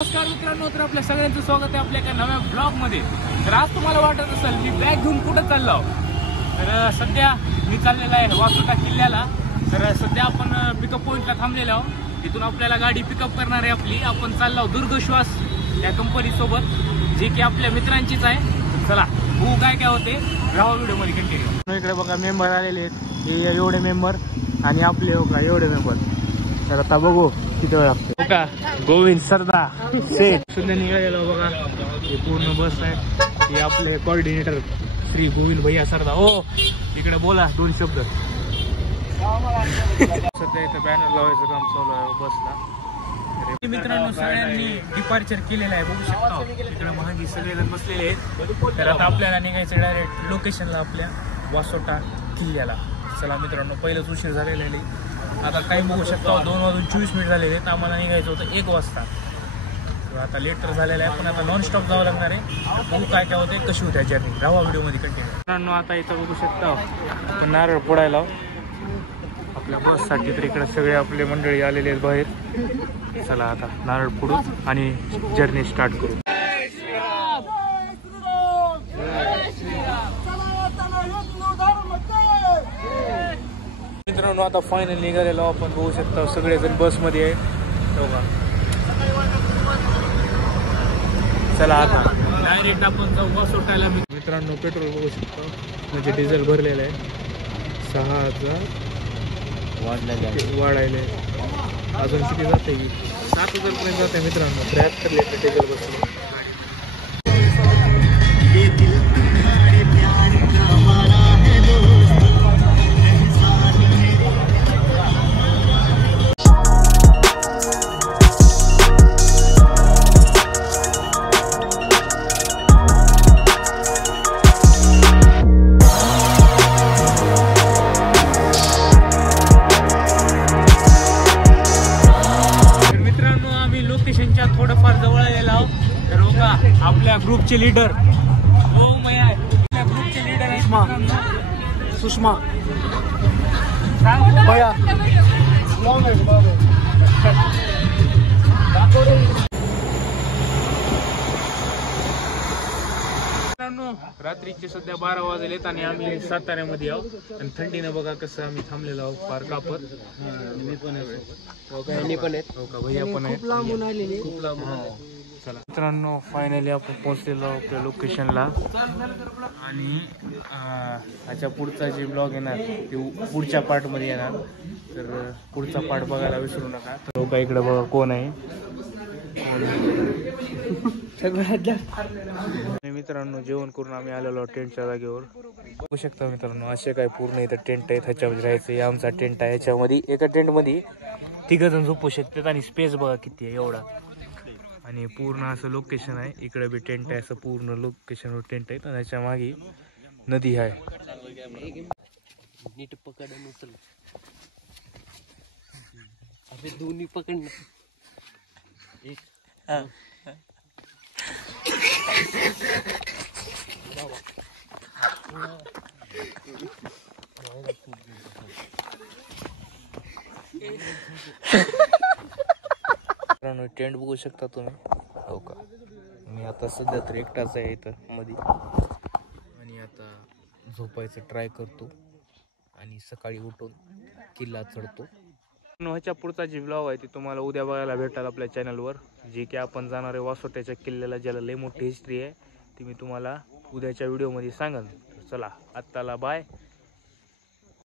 नमस्कार मित्रांनो, तर आपल्या सगळ्यांचं स्वागत आहे आपल्या एका नव्या ब्लॉगमध्ये। तर आज तुम्हाला वाटत असेल मी बॅग घेऊन कुठं चाललो, तर सध्या मी चाललेला आहे वासोटा किल्ल्याला। तर सध्या आपण पिकअप पॉइंटला थांबलेलो आहोत। तिथून आपल्याला गाडी पिकअप करणार आहे आपली। आपण चाललो दुर्गश्वास या कंपनी सोबत, जे की आपल्या मित्रांचीच आहे। चला हो, काय काय होते राहा व्हिडिओमध्ये कंटिन्यू। इकडे बघा मेंबर आलेले आहेत, हे एवढे मेंबर आणि आपले हो का एवढे मेंबर। तर आता बघू किती वेळ लागतो का। गोविंद सरदा सेठ सुद्धा निघालेलो बघा, हे पूर्ण बस आहे। हे आपले कोऑर्डिनेटर श्री गोविंद भैया सरदा। हो इकडे बोला दोन शब्द। सध्या इथं बॅनर लावायचं काम चालू आहे बसला। मित्रांनो सगळ्यांनी डिपार्चर केलेलं आहे, बघू शकता इकडे महागी सगळेजण बसलेले आहेत। तर आता आपल्याला निघायचं डायरेक्ट लोकेशनला, आपल्या वासोटा किल्ल्याला। चला मित्रांनो, पहिलंच उशीर झालेला आहे। आता काही बघू शकता 2:24 झालेले आहेत। आम्हाला निघायचं होतं 1 वाजता। आता लेट तर झालेलं आहे, पण आता नॉन स्टॉप जावं लागणार आहे। बघू काय काय होते, कशी होत्या जर्नी, राहा व्हिडिओमध्ये कंटिन्यू। मित्रांनो आता इथं बघू शकता नारळ फोडायला आपल्या बससाठी। तर इकडे सगळे आपले मंडळी आलेले आहेत बाहेर। चला आता नारळ फोडू आणि जर्नी स्टार्ट करू। मित्रांनो आता फायनल निघालेलो आपण, बघू शकता सगळेजण बसमध्ये आहे बघा। चला आता डायरेक्ट आपण जाऊ वासोटाला। मित्रांनो पेट्रोल बघू शकता, म्हणजे डिझेल भरलेलं आहे 6,000 वाढायले। अजून किती जाते की 7,000 पर्यंत जाते मित्रांनो। 73 लिटर डिझेल बसलं। थोडंफार जवळ आलेला आहोत। तर हो का आपल्या ग्रुपचे लीडर हो मैं आहे, आपल्या ग्रुपचे लीडर आहे सुषमा भैया। मित्रांनो रात्रीचे सध्या 12 वाजलेत आणि आम्ही साताऱ्यामध्ये आहोत। आणि थंडीनं बघा कसं आम्ही थांबलेलो आहोत पार कापत। मी पण हो का भैया पण आहे, खूप लांबून आलेले, खूप लांबून। चला मित्रांनो फायनली आपण पोहोचलेलो आपल्या लोकेशनला। आणि ह्याच्या पुढचा जे ब्लॉग येणार ते पुढच्या पार्टमध्ये येणार। तर पुढचा पार्ट बघायला विसरू नका। तर का इकडे बघा कोण आहे, मित्रांनो जेवण करून आम्ही आलेलो टेंटच्या जागेवर। बघू शकता मित्रांनो असे काय पूर्ण इथं टेंट आहेत, ह्याच्यामध्ये राहायचं। आमचा टेंट आहे, ह्याच्यामध्ये एका टेंटमध्ये 3 जण झोपू शकतात। आणि स्पेस बघा किती आहे एवढा। आणि पूर्ण असं लोकेशन आहे, इकडे बी टेंट आहे, असं पूर्ण लोकेशनवर टेंट आहे। आणि ह्याच्या मागे नदी आहे। नीट पकड आणि उचल, अबे दोन्ही पकड एक। टेंट बघू शकता तुम्ही हो का। मी आता सध्या तर एकटाच आहे इथं मध्ये, आणि आता झोपायचं ट्राय करतो आणि सकाळी उठून किल्ला चढतो। ह्याच्या पुढचा जी ब्लॉग आहे ती तुम्हाला उद्या बघायला भेटाल आपल्या चॅनलवर, जे की आपण जाणार आहे वासोट्याच्या किल्ल्याला, ज्याला लय मोठी हिस्ट्री आहे ती मी तुम्हाला उद्याच्या व्हिडिओमध्ये सांगेन। चला आत्ताला बाय।